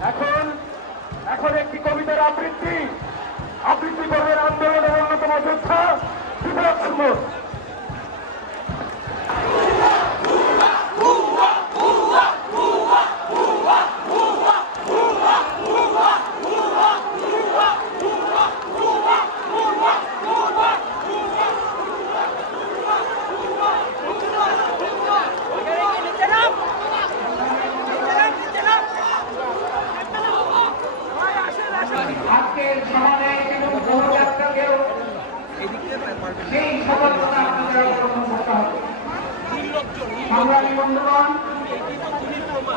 এখন এখন একটি কবিতার আবৃত্তি। আবৃত্তি করবেন আন্দোলনের অন্যতম যোদ্ধা বিপ্লব সুন্দর আজকের সমাবেশ এবং গণযাত্রাকেও সেই সফলতা আমাদের অবলম্বন করতে হবে। সংগ্রামী বন্ধুগণ,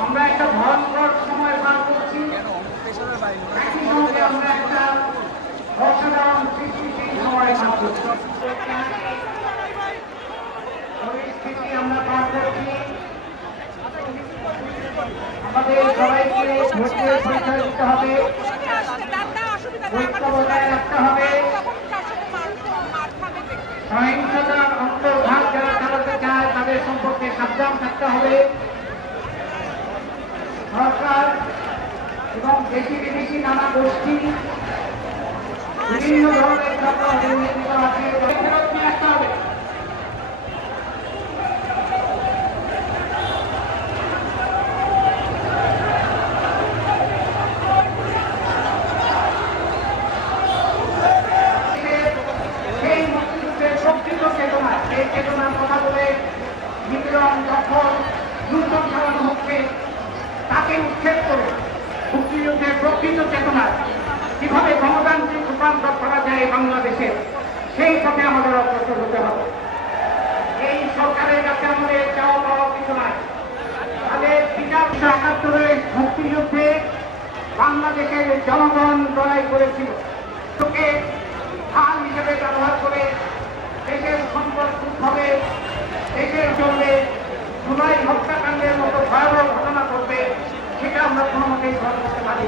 আমরা একটা ভয়ঙ্কর সময় পার করছি। একই সঙ্গে আমরা একটা অসাধারণ সৃষ্টিশীল সময় পার করছি। পরিস্থিতি আমরা পার করছি। আমাদের সবাইকে ধৈর্যের পরীক্ষা দিতে হবে। তাদের সম্পর্কে সাবধান থাকতে হবে। সরকার এবং দেশি বিদেশি নানা গোষ্ঠী বিভিন্ন ধরনের আছে ফেরত নিয়ে আসতে হবে সেই মুক্তিযুদ্ধের প্রকৃত সেই চেতনার কথা বলে নিপীড়ন দখল লুণ্ঠন চালানো হচ্ছে তাকে উচ্ছেদ করে মুক্তিযুদ্ধের প্রকৃত চেতনা কীভাবে গণতান্ত্রিক রূপান্তর করা যায় বাংলাদেশে, সেই পথে আমাদের অগ্রসর হতে হবে। এই সরকারের কাছে আমাদের চাওয়া পাওয়া কিছু নাই। তাদের বিচার একাত্তরের মুক্তিযুদ্ধে বাংলাদেশের জনগণ লড়াই করেছিল। তোকে জুলাই হত্যাকাণ্ডের মতো ভয়াবহ ঘটনা ঘটবে সেটা আমরা কোনো মতেই গ্রহণ করতে পারি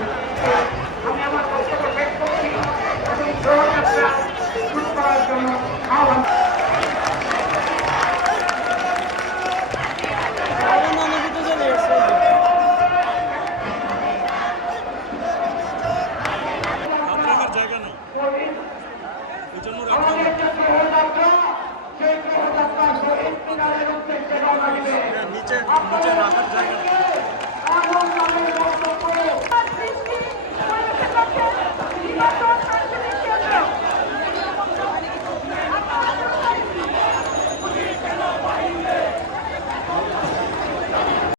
নিজের রাখার জায়গা